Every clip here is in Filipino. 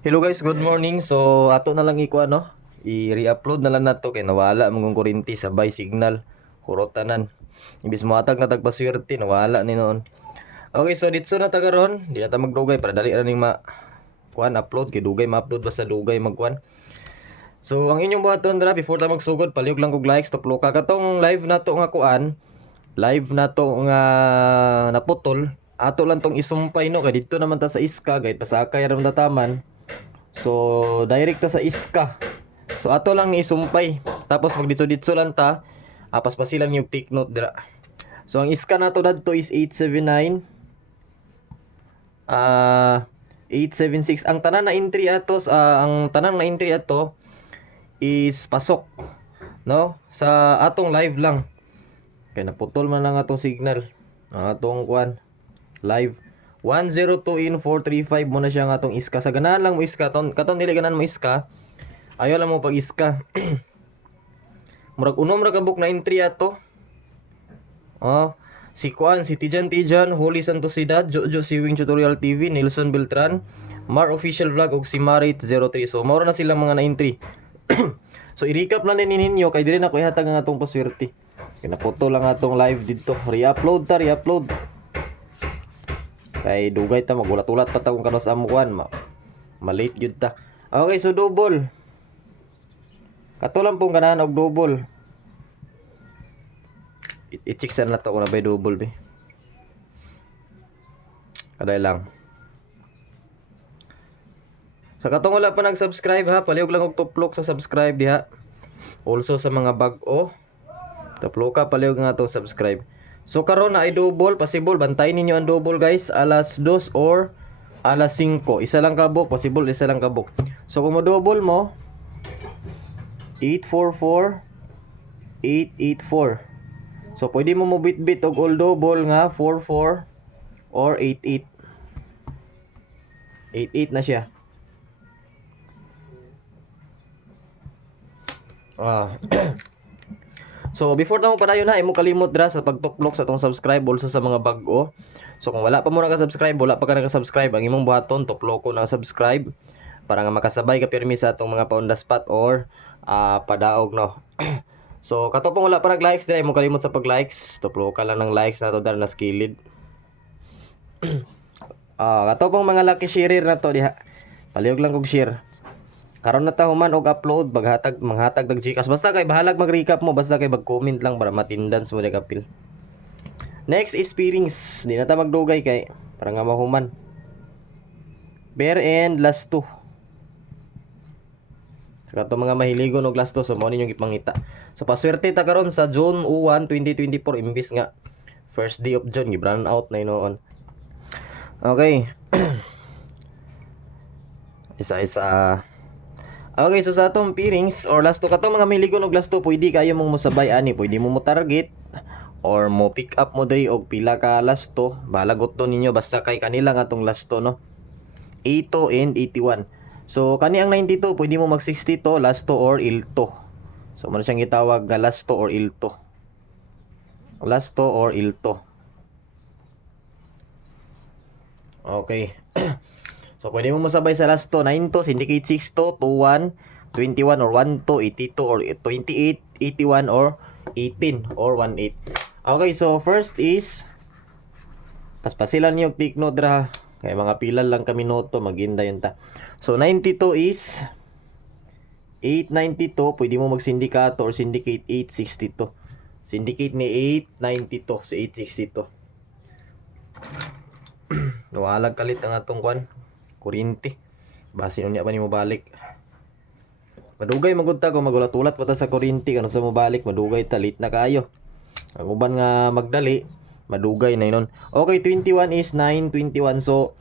Hello guys, good morning. So ato na lang iko ano, i-re-upload na lang nato kay nawala mong kuryente sabay signal hurotanan. Imbis mo atag na tagpaswerte nawala ni noon. Okay, so dito na tagaron, di na ta magdugay para dali ra ning kuan upload kay dugay ma-upload basta dugay magkuan. So ang inyong buhaton dra before ta magsugod palihog lang kog likes to ka katong live nato nga kuan, live nato nga naputol. Ato lang tong isumpay no kay dito naman ta sa iska gayt pasakay ra man ta taman. So, direct ta sa iska. So, ato lang isumpay. Tapos, magditso-ditso lang ta. Apas pa silang yung take note dira. So, ang iska nato dadto is 879. 876. Ang tanan na entry ato, ang tanan na entry ato is pasok. No? Sa atong live lang. Kaya naputol man lang atong signal. Ang atong kuan. Live. 102 in 435 mo na siya nga atong iska. Sa ganahan lang mo iska. Katong dili ganahan mo iska. Ayaw lang mo pag iska. Murag unom ra kabuk na entry ato. Oh, si Kuan, si Tijan, Holy Santosidad, Jojo Siwing Tutorial TV, Nelson Beltran, Mar Official Vlog ug si Marit 03. So mao na silang mga na-entry. So i-recap lang din ninyo kay dili na ko ihatag ang atong paswerte. Kaya naputo lang atong live dito. Re-upload. Kay dugay ta magulat-ulat pa ta kung kanos amo kuan malate gyud ta. Okay, so double. Kato lang pong ganahan og double. I-check sa na to kung nabay double be. Kaday lang. Sa katong wala pa nag-subscribe ha, palihog lang og tuplok sa subscribe diha. Also sa mga bag-o, tuplok ka palihog nga to subscribe. So karon na ay double, possible bantayin ninyo ang double guys, alas 2 or alas 5. Isa lang kabuk, possible isa lang kabuk. So kung mo double mo 844 884. So pwede mo bit-bit og all double nga 44 or 88. 88 na siya. So before ta mo padayon na imo kalimot dra sa pagtuklok sa tong subscribe also sa mga bag-o. So kung wala pa mo naka-subscribe, wala pa ka naka-subscribe, ang imong buhaton tukloko na subscribe para nga makasabay ka pirmi sa atong mga paundaspat or padaog no. So kato pong wala pa nag-likes dira imo kalimot sa pag-likes, tuploka lang ng likes nato dar na skilled. Kato pong mga lucky sharer na to diha. Palihog lang kog share. Karon na ta human og upload manghatag dag Gcash basta kay bahalag mag-recap mo basta kay mag-comment lang para matindans mo ni kapil. Next is pairings. Di na ta magdugay kay para nga mahuman. Bear and last 2. Kato mga mahiligon og last 2 so mo ninyong ipangita. So paswerte ta karon sa June 1, 2024 imbis nga first day of June gibran out na inoon. Okay. Isa-isa. Okay, so sa atong pairings or last 2 katong mga miligon og last 2 pwede kayo mong musabay ani, pwede mo target or mo pick up mo diri og pila ka last 2, balagot to ninyo basta kay kanila nga tong last 2 no. 82 and 81. So kani ang 92 pwede mo mag 62 last 2 or ilto. So mo siyang gitawag nga last 2 or ilto. Last 2 or ilto. Okay. So pwede mo masabay sa last 2, 9 to, syndicate 6 to, 21, 21 or 1 to, 82 or 28, 81 or 18 or 18. Okay, so first is paspasilan niyo take note ra. Kaya mga pila lang kami noto, maginda yun ta. So 92 is 892, pwede mo mag-syndicate or syndicate 862. Syndicate ni 892 sa 862. Nawalag kalit ang atong kwan. Kuryente. Basi unya pa nimo balik. Madugay magud ta kung magulat-ulat pa ta sa kuryente kano sa mo balik, madugay ta late na kaayo. Ang uban nga magdali, madugay na inon. Okay, 21 is 921. So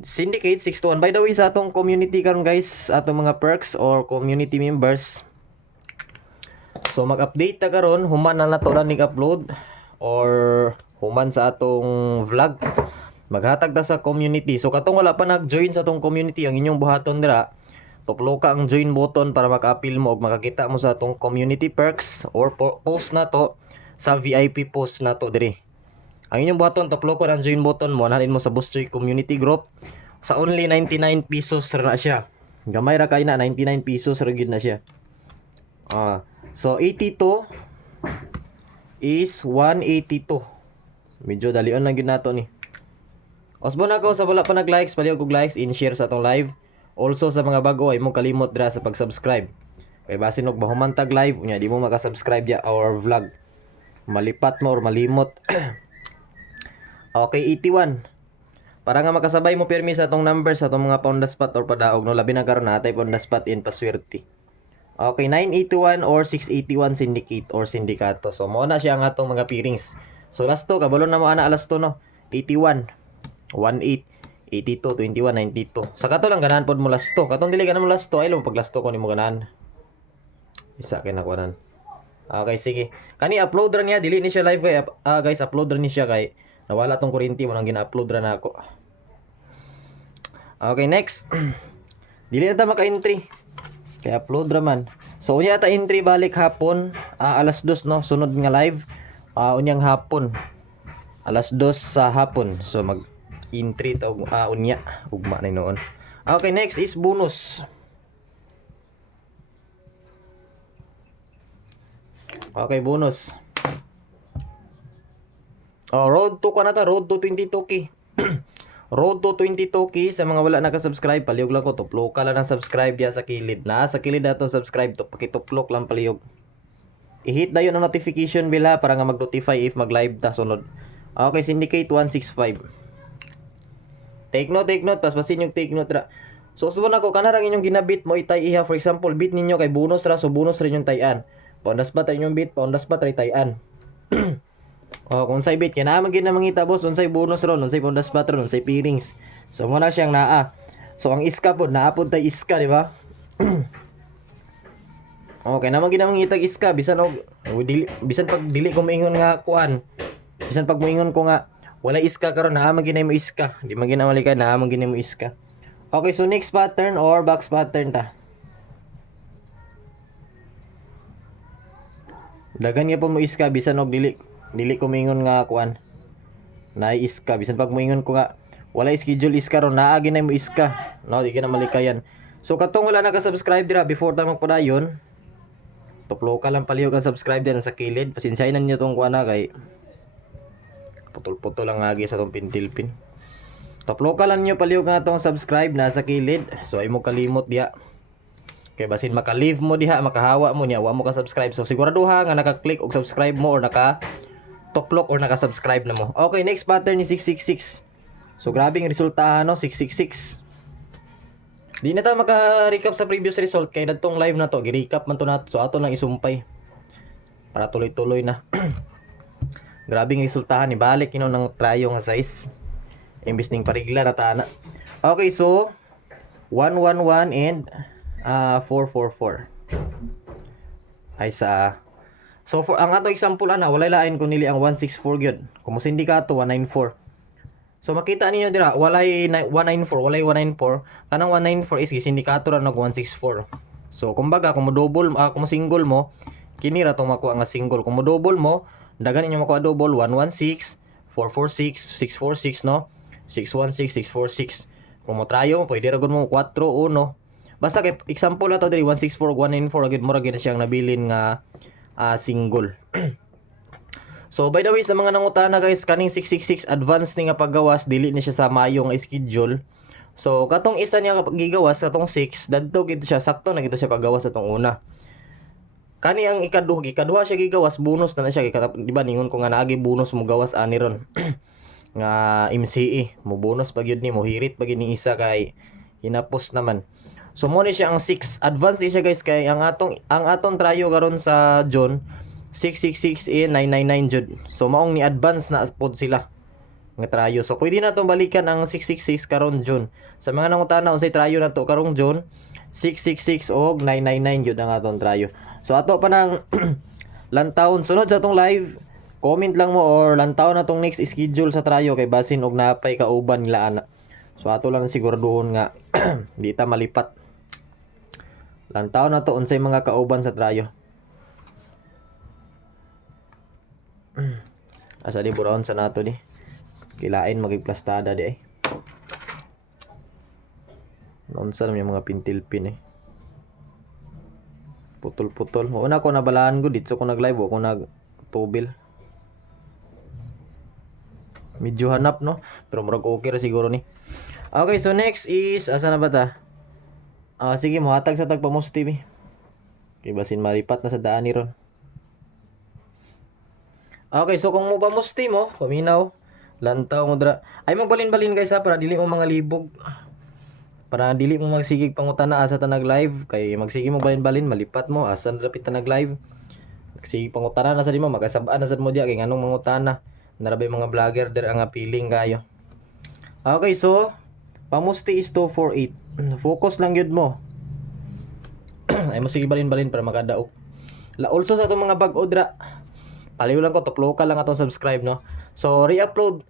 syndicate 61. By the way sa atong community karon guys, atong mga perks or community members. So mag-update ta karon, human na nato lang nig-upload or human sa atong vlog. Maghatag ta sa community. So katong wala pa nag-join sa atong community, ang inyong buhaton dira, tuplo ka ang join button para maka-appeal mo og makakita mo sa atong community perks or post na to sa VIP post na to diri. Ang inyong buhaton tuplo ko ang join button mo, analin mo sa Boss Choy community group Sa only 99 pesos ra na siya. Gamay ra kay na 99 pesos ra gid na siya. So 82 is 182. Medyo dalion lang gid nato ni. Osbon ako sa wala pa nag-likes, paliw kog likes in share sa atong live. Also sa mga bago ay mo kalimot dira sa pag-subscribe. Kay basin og mahumantag live unya di mo maka-subscribe ya our vlog. Malipat mo or malimot. Okay, 81. Para nga makasabay mo pirmi sa atong numbers sa atong mga pound spot or padaog no labi na karon natay pound spot in paswerte. Okay, 981 or 681 syndicate or sindikato. So mo na siya ang atong mga pairings. So last to kabalon na mo ana last to no. 81 18 82 21 92. Sa kato lang ganahan pod mo last to. Katong dili ganahan mo last to ay mo pag last to ko nimo ganahan. Isa kay nakuanan. Okay, sige. Kani upload ra niya, dili ni siya live kay guys, upload ra ni siya kay nawala tong kuryente mo nang gina-upload ra nako. Okay, next. Dili na ta maka-entry. Kay upload ra man. So unya ta entry balik hapon, alas 2 no, sunod nga live. Unyang hapon. Alas 2 sa hapon. So mag entry ta unya ugma na noon. Okay, next is bonus. Okay, bonus. Road to kanata, road to 22k. Road to 22k sa mga wala naka-subscribe, palihog lang ko tuplok ka lang ng subscribe ya sa kilid. Na sa kilid nato subscribe to, pakituplok lang palihog. I-hit dayon ang notification bell ha para nga mag-notify if mag-live ta sunod. Okay, syndicate 165. Take note, paspasin yung take note ra. So usbon ako kanarang inyong ginabit mo itay iha, for example, bit ninyo kay bonus ra, so bonus rin yung tayan. Paundas pa tayo yung bit, paundas pa tayo tayan. Kung say bit, kaya naman gina mangita boss, unsay bonus ron, unsay paundas pa ron, unsay pairings. So muna siyang naa. So ang iska po, naapod tayo iska, di ba? Okay, naman gina mangita iska, bisan pag dili ko maingon nga kuan. Bisan pag moingon ko nga wala iska karon, naamang gina mo iska. Di man gina malika, naamang gina mo iska. Okay, so next pattern or box pattern ta. Dagan nga po mo iska bisan og dili ko mingon nga kuan. Naay iska bisan pag moingon ko nga wala schedule iska ron, naa ginay mo iska. No, di na malikayan. So katong wala naka-subscribe dira before ta magpadayon. Tuplo ka lang palihog ang subscribe din sa kilid. Pasensyahan ninyo tong kuan na kay putol-putol lang agi sa tong pintilpin. Tuplo ka lang niyo palihog nga tong subscribe na sa kilid. So ay mo kalimot diha. Kay basin maka-leave mo diha, makahawa mo niya, wa mo ka-subscribe. So siguraduha nga naka-click og subscribe mo or naka-toplok or naka-subscribe na mo. Okay, next pattern ni 666. So grabing resulta no, 666. Di na ta maka-recap sa previous result kay dadtong live na to, gi-recap man to nato. So ato lang isumpay para tuloy-tuloy na. Grabing resultahan ni balik ino ng trayo nga size. Imbis ning parigla na tana. Okay, so 111 and 444 ay sa so for ang ato example ana walay lain kun nili ang 164 gyud kumo sindikato 194. So makita ninyo dira walay 194 walay 194 kanang 194 is sindikato ra nag 164. So kumbaga kung mo double kung single mo kini ra tong makuha nga single, kung mo double mo dagan ninyo makuha double 116 446 646 no 616 646. Kung mo trayo pwede ra gud mo 4 1. Basta kay example na to diri 164 194 agad mo ra gyud siyang nabilin nga single. So by the way sa mga nangutana guys, kaning 666 advance ni nga paggawas dili ni siya sa mayo nga schedule. So katong isa niya gigawas katong 6 dadto gid siya sakto na gid siya paggawas atong una. Kani ang ikaduha siya gigawas bonus na siya di ba ningon ko nga naagi bonus mo gawas ani ron. Nga MCE mo bonus pag yun ni mo hirit pag ni isa kay hinapos naman. So mo ni siya ang 6 advance ni siya guys kay ang atong trayo karon sa John 666 in 999 jud. So maong ni advance na pod sila nga trayo. So pwede na tong balikan ang 666 karon John. Sa mga nangutana unsay trayo na to karong John 666 og 999 jud ang atong trayo. So ato pa nang lantawon sunod sa atong live. Comment lang mo or lantaw na tong next schedule sa trayo kay basin og napay kauban nila ana. So ato lang siguraduhon nga di ta malipat. Lantaw na to unsay mga kauban sa trayo. Asa di buron sa nato di. Kilain magigplastada di ay. Unsa na yung mga pintilpin eh. Putol-putol. Una ko nabalaan ko dito ko nag-live ko nag-tubil. Medyo hanap no, pero murag okay ra siguro ni. Okay, so next is asa na ba ta? Sige mohatag sa tagpamos TV. Kay basin malipat na sa daan ni ron. Okay, so kung mo ba musti mo, paminaw, lantaw mo dra. Ay magbalin-balin guys ha para dili mo mga libog. Para dili mo magsigig pangutana asa ta nag-live kay magsige mo balin-balin malipat mo asa dapit ta nag-live. Sige pangutana na sa di mo magasab-an na sad mo diya kay nganong mangutana. Narabay mga vlogger der ang appealing kayo. Okay, so pamusti is 248. Focus lang yun mo. Ay mo sige balin-balin para makadaog. Also sa itong mga bag-o dra. Paliw lang ko top local lang atong subscribe no. So re-upload.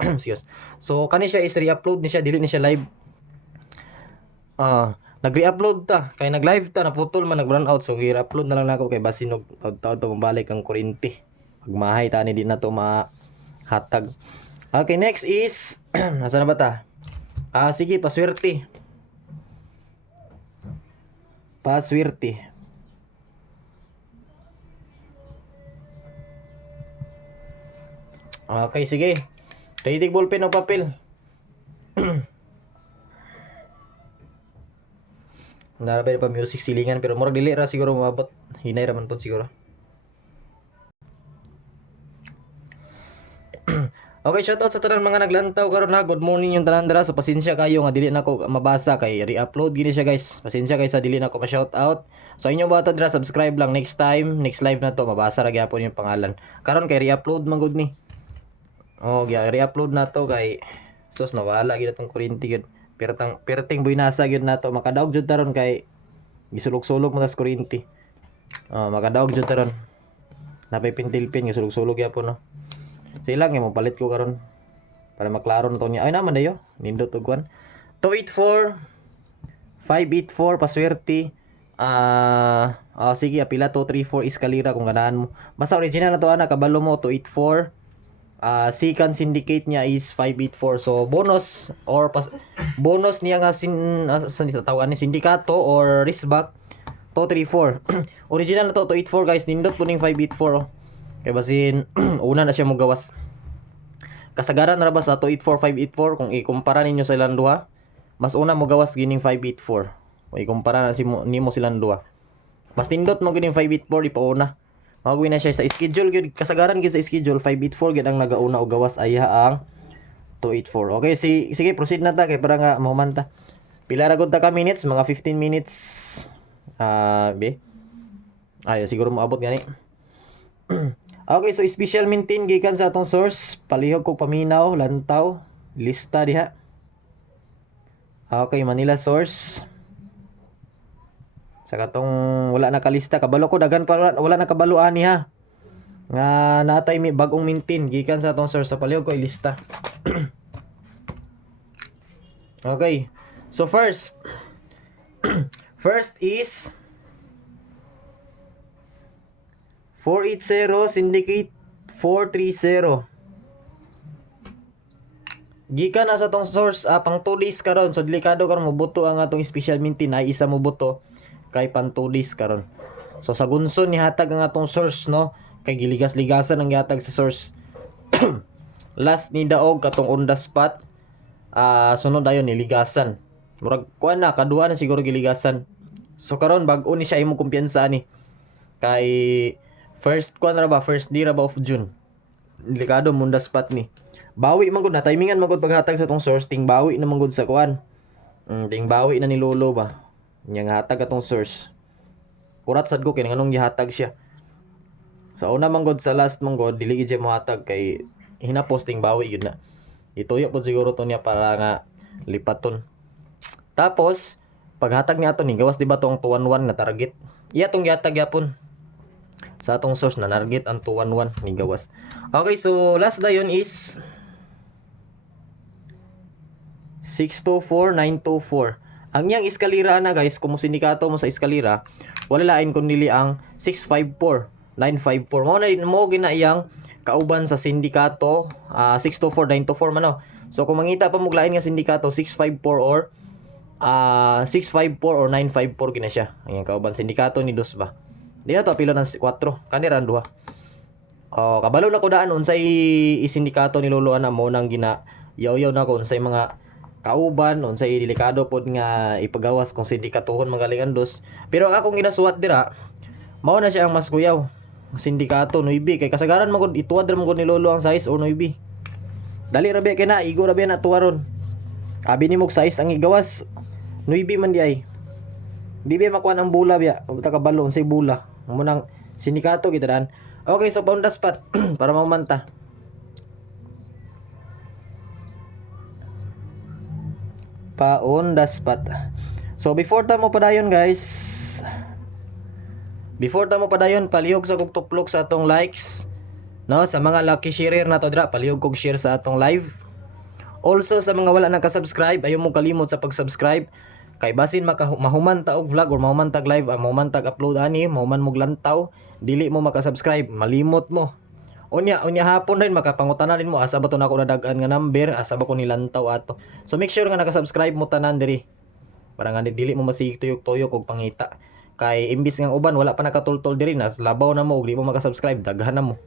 Excuse. So kani siya is re-upload ni siya dili ni siya live. Nag-re-upload ta kay nag-live ta naputol man nag-run out so i-upload na lang nako kay basin og taud-taud pa mabalik ang kuryente. Pagmahay ta ni di na to mahatag. Okay, next is asa na ba ta? Sige, paswerte. Paswerte. Okay, sige. Ready ballpen o papel. Narabay pa music silingan pero murag dili ra siguro maabot. Hinay ra man pud siguro. Okay, shoutout sa tanan mga naglantaw karon ha. Good morning yung tanan dira. So pasensya kayo nga dili nako mabasa kay re-upload gini siya guys. Pasensya kay sa dili nako ma-shoutout. So inyo ba dira subscribe lang next time, next live na to mabasa ra gyapon yung pangalan. Karon kay re-upload man gud ni. Re-upload na to kay sus nawala gid atong kuryente gid. Perting buinasa gyud nato makadaog jud taron kay gisulog-sulog mo tas kuryente. Makadaog jud taron. Napay pintilpin gisulog-sulog gyapon no. So ilang mo palit ko karon para maklaro na to niya. Ay naman dayo. Nindot og kwan. 284 584 paswerte. Sige apila 234 eskalera kung ganahan mo. Basta original na to ana kabalo mo 284. Second syndicate niya is 584. So bonus or bonus niya nga tawag ni sindikato or riskback 234. Original na to 284 guys. Nindot po ning 584 oh. Kay basin una na siya mo gawas. Kasagaran ra ba sa 284 584 kung ikumpara ninyo sa ilang duha, mas una mo gawas gining 584. O ikumpara na nimo silang duha. Mas tindot mo gining 584 ipauna. Magawin na siya sa schedule gyud kasagaran gyud sa schedule 584 gyud ang nagauna og gawas ayha ang 284. Okay, sige proceed na ta kay para nga mahumanta. Pila ra gud ta ka minutes, mga 15 minutes. Siguro moabot gani. Okay, so special maintain gikan sa atong source, palihog ko paminaw, lantaw, lista diha. Okay, Manila source. Sa katong wala na kalista, kabalo ko dagan pa wala na kabalo ani ha. Nga natay mi bagong maintain gikan sa atong source sa palihog ko ilista. Okay. So first is 480 syndicate 430. Gikan na sa tong source pang 2 days karon so delikado karon mobuto ang atong special maintain ay isa mo buto kay pang 2 days karon. So sa gunson ni hatag ang atong source no kay giligas-ligasan ang gihatag sa source. Last ni daog katong on the spot sunod dayon niligasan. Murag kuan na kaduha na siguro giligasan. So karon bag-o ni siya imo kumpiyansa ni kay first day ra ba of June. Delikado munda spot ni. Bawi man gud na timingan man gud paghatag sa tong source ting bawi na man gud sa kuan. Ting bawi na ni lolo ba. Nya nga hatag atong source. Kurat sad ko kay nganong gihatag siya. Sa una man gud sa last man gud dili gid mo hatag kay hinapos ting bawi gid na. Ituyo po siguro to niya para nga lipaton. Tapos paghatag niya ato ni gawas di ba tong 211 na target. Iya tong gihatag yapon. Sa atong source na target ang 211 ni gawas. Okay, so last dayon is 624924. Ang yang eskalera na guys, kung sindikato mo sa eskalera, wala lain kundi ang 654954. Mo gina iyang kauban sa sindikato 624924 man no. So kung mangita pa mo lain nga sindikato 654 or 654 or 954 gina siya. Ang kauban sindikato ni dos ba. Di na to apilo ng 4 kaniran duha. Kabalo na ko daan unsay isindikato ni Lolo ana mo nang gina yaw-yaw na ko unsay mga kauban unsay delikado pod nga ipagawas kung sindikatuhon magalingan dos. Pero ang akong ginasuwat dira mao na siya ang mas kuyaw. Sindikato Nuibi kay kasagaran magud ituad ra magud ni Lolo ang size or Nuibi. Dali ra ba kay na igo ra ba na tuwaron. Abi ni mog size ang igawas. Nuibi man di ay. Di ba makuha ang bula biya. Uta ka balo unsay bula. Mo nang sindikato kita daan. Okay, so pound the spot para mamanta. Paon the spot. So before ta mo padayon guys. Before ta mo padayon palihog sa kog tuplok sa atong likes. No, sa mga lucky sharer na to dira, palihog kog share sa atong live. Also sa mga wala naka-subscribe, ayo mo kalimot sa pag-subscribe. Kay basin mahumanta og vlog or mahumantag live, mahumantag upload ani, mahuman mo lantaw, dili mo maka-subscribe, malimot mo. Unya hapon rin makapangutana din mo asa ba to nako nadagan nga number, asa ba ko nilantaw ato. So make sure nga naka-subscribe mo tanan diri. Para nga dili mo masig tuyok-tuyok og pangita. Kay imbis nga uban wala pa nakatultol diri nas labaw na mo ug di mo maka-subscribe, daghan na mo.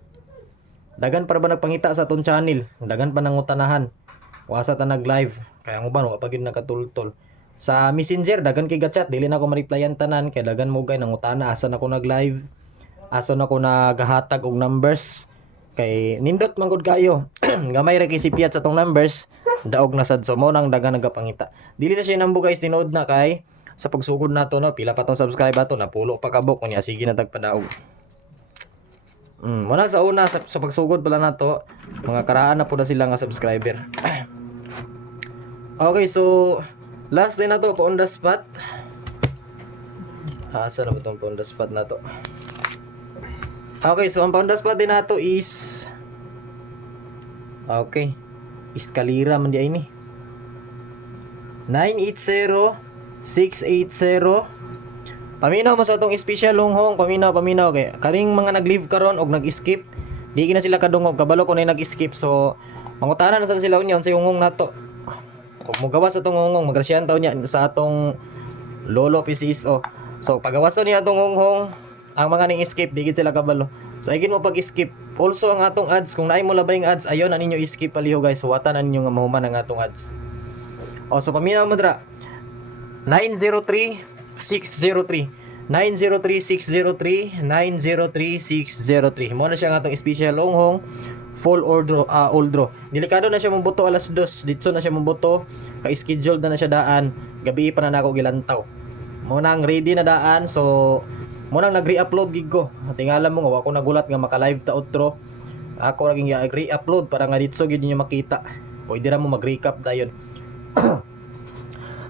Dagan para ba nagpangita sa aton channel, dagan pa nangutanahan. Wasa ta nag-live, kay ang uban wa pa gid nakatultol. Sa Messenger dagan kay gatchat, dili na ako ma-replyan tanan kay dagan mo gay nangutana asa na ko nag-live. Asa na ko nagahatag og numbers. Kay nindot man gud kayo. Gamay ra kay sipiat sa tong numbers, daog na sad so mo nang dagan nagapangita. Dili na siya nambo guys tinuod na kay sa pagsugod nato no, pila pa tong subscribe ato napulo pa kabok unya sige na tagpadaog. Muna sa una sa pagsugod pala nato, mga karaan na po na sila nga subscriber. Okay, so last day na to on the spot. Asa na ba tong on the spot na to? Okay, so ang on the spot din nato is okay. Eskalira man di ay ni. 980680. Paminaw mo sa atong special lunghong, paminaw kay karing mga nag-leave karon og nag-skip, di na sila kadungog kabalo ko na nag-skip. So mangutanan na sila unya unsay ungong nato. Kung mo gawas atong ungong, magrasyan taw niya sa atong Lolo PCSO. So pagawason niya atong ungong, ang mga ning skip di gid sila kabalo. So igin mo pag-skip. Also ang atong ads, kung naay mo labay ang ads, ayon na ninyo i-skip paliho guys. So watan na ninyo nga mahuman ang atong ads. So paminaw mo dra. 903-603 903-603 903-603. Mo na siya nga atong special longhong full order oldro. Delikado na siya mabuto alas 2. Ditso na siya mabuto. Ka-scheduled na siya daan. Gabi pa na nako gilantaw. Mo nang ready na daan. So mo nang nag-re-upload gig ko. Tingala mo nga wa ko nagulat nga maka-live ta outro. Ako naging i-upload para nga ditso gid niyo makita. Pwede ra mo mag-recap dayon.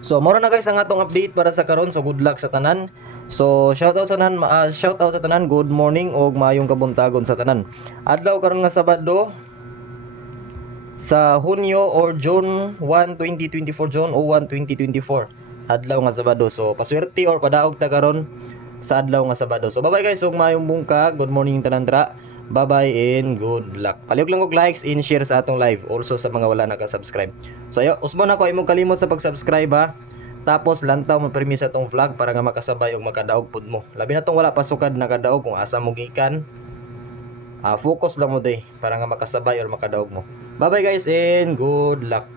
So mora na guys ang atong update para sa karon. So good luck sa tanan. So shoutout sa tanan, shoutout sa tanan, good morning og maayong kabuntagon sa tanan. Adlaw karon nga Sabado sa Hunyo or June 1, 2024, June 1, 2024. Adlaw nga Sabado. So paswerte or padaog ta karon sa adlaw nga Sabado. So bye bye guys og maayong bungka. Good morning tanan dra. Bye bye and good luck. Palihog lang og likes and share sa atong live. Also sa mga wala naka-subscribe. So ayo, usbon ako imong kalimot sa pag-subscribe ha. Tapos lantaw mo permis sa tong vlog para nga makasabay og makadaog pud mo. Labi na tong wala pasukad nakadaog kung asa mo gikan. Focus lang mo day para nga makasabay or makadaog mo. Bye bye guys and good luck.